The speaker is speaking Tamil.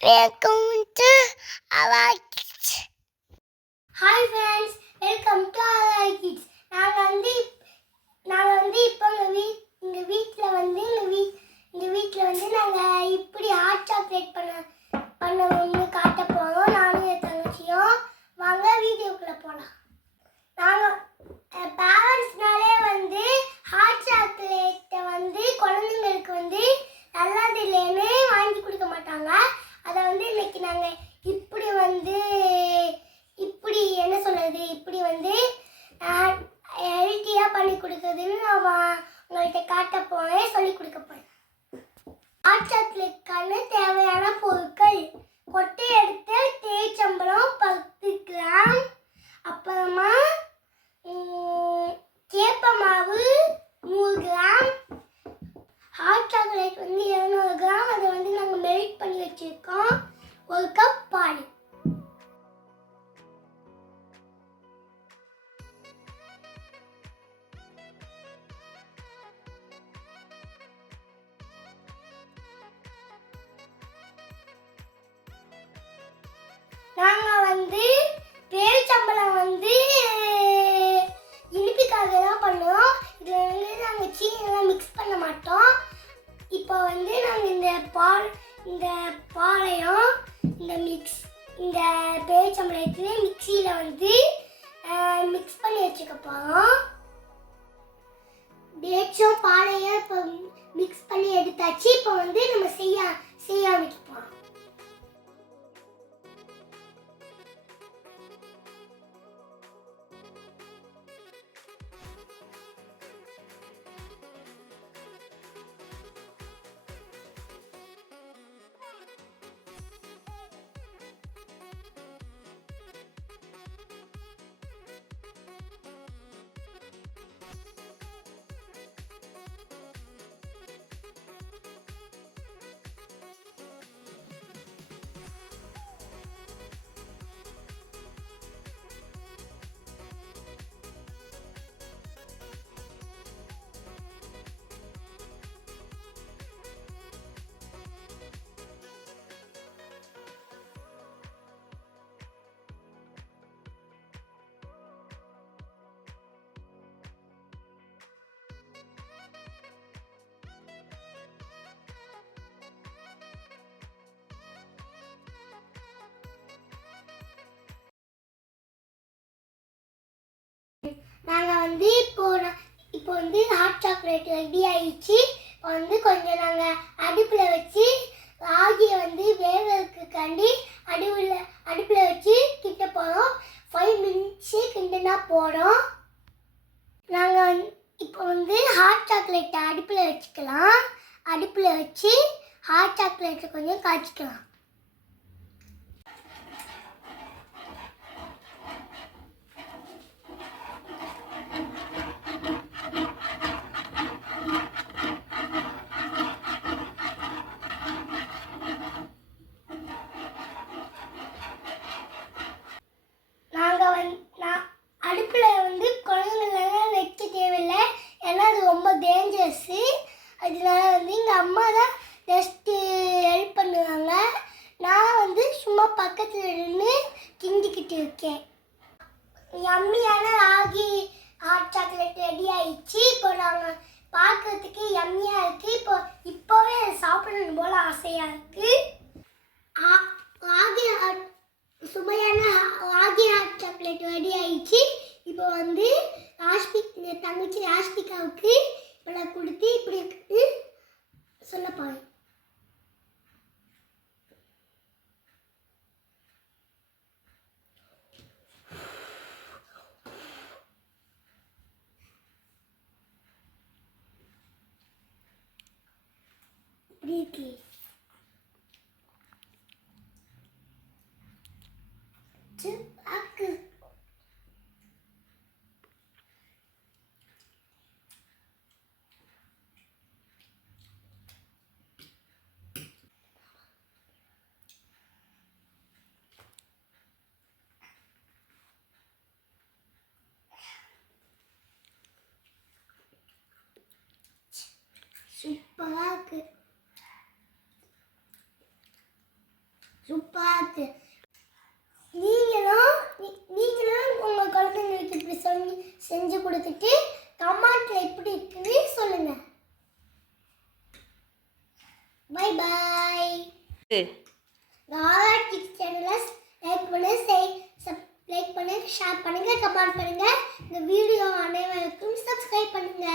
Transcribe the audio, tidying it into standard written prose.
Welcome to our kids. Hi friends, welcome to our kids. நாங்க வந்து இப்போ எங்க வீட்ல வந்து நாங்க இப்படி ஹாட் சாக்லேட் பண்ண காட்ட போறோம். நானும் என் தங்கச்சியும். வாங்க வீடியோக்குள்ள போலாம். நாங்க பேரண்ட்ஸ்னாலே வந்து ஹாட் சாக்லேட்டை வந்து குழந்தைங்களுக்கு வந்து நல்லது இல்லைன்னு வாங்கி கொடுக்க மாட்டாங்க. அதை வந்து இன்னைக்கு நாங்கள் இப்படி என்ன சொல்கிறது, இப்படி வந்து ஹெல்த்தியாக பண்ணி கொடுக்குறதுன்னு நான் உங்கள்கிட்ட காட்ட போகிறேன், சொல்லி கொடுக்க போகிறேன். ஹாட் சாக்லேட்கான தேவையான பொருட்கள்: கொட்டை எடுத்து தேய்ச்சம்பழம் 10 கிராம், அப்புறமா கேப்ப மாவு 100 கிராம், ஹாட் சாக்லேட் வந்து 200 கிராம், அதை வந்து நாங்கள் மெல்ட் பண்ணி வச்சுருக்கோம், 1 கப் பால். நாங்கள் வந்து பேரிச்சம்பழம் வந்து இனிப்புக்காக தான் பண்ணுவோம். இதில் வந்து நாங்கள் சீனியெல்லாம் மிக்ஸ் பண்ண மாட்டோம். இப்போ வந்து நாங்கள் இந்த பாலையும் இந்த பேரிச்சம்பழத்தையும் மிக்சியில் வந்து மிக்ஸ் பண்ணி வச்சுக்க போகிறோம். டேட்ஸும் பாலையும் இப்போ மிக்ஸ் பண்ணி எடுத்தாச்சு. இப்போ வந்து நம்ம செய்ய ஆரம்பிக்க போகிறோம். நாங்கள் வந்து இப்போ வந்து ஹாட் சாக்லேட் ரெடி ஆகிடுச்சு. இப்போ வந்து கொஞ்சம் நாங்கள் அடுப்பில் வச்சு ராகியை வந்து வேகிறதுக்காண்டி அடுப்பில் வச்சு கிட்ட போகிறோம். 5 மினிட்ஸு கிண்டனா போகிறோம். நாங்கள் இப்போ வந்து ஹாட் சாக்லேட்டை அடுப்பில் வச்சுக்கலாம். அடுப்பில் வச்சு ஹாட் சாக்லேட்டை கொஞ்சம் காய்ச்சிக்கலாம். அடுப்பில் வந்து குழந்தைங்களெல்லாம் வைக்க தேவையில்லை, ஏன்னா அது ரொம்ப டேஞ்சரஸ்ஸு. அதனால வந்து எங்கள் அம்மா தான் ஜஸ்ட்டு ஹெல்ப் பண்ணுவாங்க. நான் வந்து சும்மா பக்கத்தில் நின்று கிண்டிக்கிட்டு இருக்கேன். யம்மியான ராகி ஹாட் சாக்லேட் ரெடி ஆயிடுச்சு. இப்போ நாங்கள் பார்க்குறதுக்கு யம்மியாக இருக்குது. இப்போவே சாப்பிடணும் போல் ஆசையாக இருக்குது. சுவையான ராகி ஹாட் சாக்லேட் ரெடி ஆயிடுச்சு. இப்போ வந்து தங்கச்சி ராஷ்மிகாவுக்கு இப்போ நான் கொடுத்து இப்படி சொல்ல போகிறேன். இப்படி இருக்கு. சூப்பராக இருக்குது. சூப்பராக இருக்கு. நீங்களும் உங்கள் குழந்தைங்களுக்கு இப்படி செஞ்சு கொடுத்துட்டு கமெண்ட்ல எப்படி இருக்குன்னு சொல்லுங்க. Bye bye. ராதா கிட்ஸ் சேனலை லைக் பண்ணுங்க, ஷேர் பண்ணுங்க, கமெண்ட் பண்ணுங்க. இந்த வீடியோ அனைவருக்கும் சப்ஸ்கிரைப் பண்ணுங்க.